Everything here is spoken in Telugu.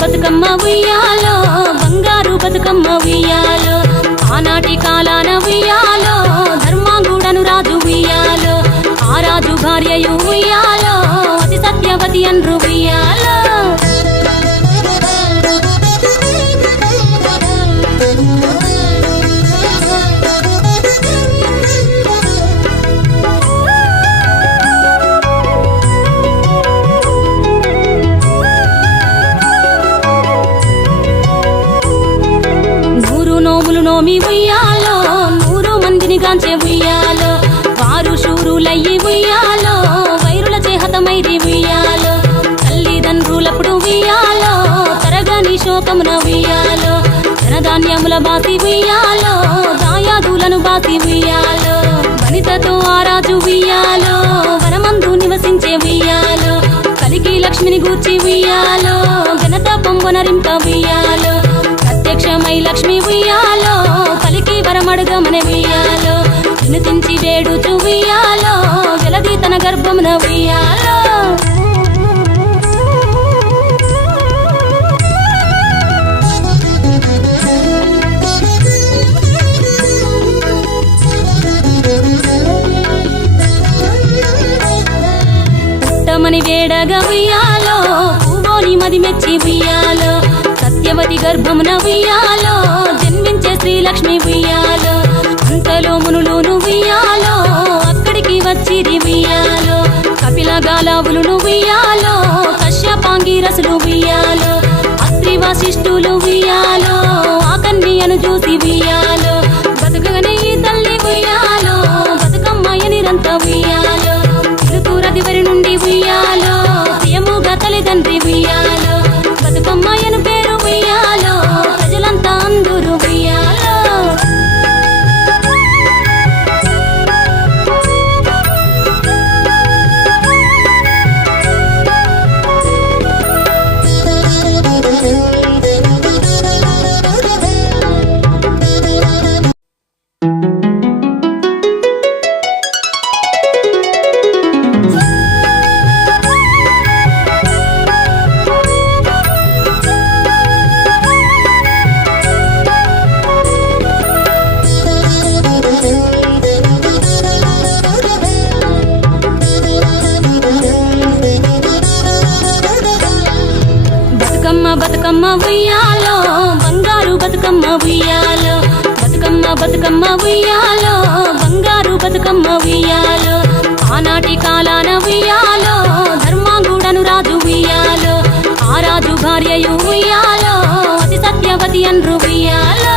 బతుకమ్మ ఉయ్యాలో బంగారు బతుకమ్మ ఉయ్యాలో ఆనాటి కాలాన ఉయ్యాలో ధర్మాంగుడను రాజు ఉయ్యాలో ఆ రాజు భార్యయు ఉయ్యాలో అతి సత్యవతి అన్రు ఉయ్యాలో నోమి ఉయ్యాలో 100 మందిని గాంచే ఉయ్యాలో వారు శూరులయ్యి ఉయ్యాలో వైరుల చేహతమైరి ఉయ్యాలో తల్లిదండ్రులప్పుడు ఉయ్యాలో తరగని శోకమున ఉయ్యాలో ధనధాన్యముల బాసి ఉయ్యాలో దాయాదులను బాసి ఉయ్యాలో వనితతో ఆరాజు ఉయ్యాలో వనమందు నివసించే ఉయ్యాలో కలికి లక్ష్మిని గూర్చి ఉయ్యాలో ఘనత పొంగునరింప ఉయ్యాలో ప్రత్యక్షమై లక్ష్మి ఉయ్యాలో పలికి వరమడుగమని ఉయ్యాలో వినుతించి వేడుచు ఉయ్యాలో వెలది తన గర్భమున ఉయ్యాలో పుట్టమని వేడగా ఉయ్యాలో పూవోని మది మెచ్చి ఉయ్యాలో సత్యవతి గర్భమున ఉయ్యాలో జన్మించే శ్రీలక్ష్మి ఉయ్యాలో అంతలో మునులును ఉయ్యాలో అక్కడికి వచ్చిరి ఉయ్యాలో కపిల గాలావులును ఉయ్యాలో కశ్యపాంగిరసులు ఉయ్యాలో అత్రి వశిష్ఠులు ఉయ్యాలో ఆ కన్యను చూసి ఉయ్యాలో బతుకగనే ఈ తల్లి ఉయ్యాలో బతుకమ్మయ్య నిరంత ఉయ్యాలో తిరుతూరదివరి నుండి ఉయ్యాలో ప్రియముగా తల్లిదండ్రి ఉయ్యాలో బతుకమ్మయ్యను పేరు ఉయ్యాలో ప్రజలంతా అందరూ ఉయ్యాలో బతుకమ్మ ఉయ్యాలో బంగారు బతుకమ్మ ఉయ్యాలో బతుకమ్మ బతుకమ్మ ఉయ్యాలో బంగారు బతుకమ్మ ఉయ్యాలో ఆనాటి కాలాన ఉయ్యాలో ధర్మాంగుడను రాజు ఉయ్యాలో ఆ రాజు భార్యయు ఉయ్యాలో అతి సత్యవతి అన్రు ఉయ్యాలో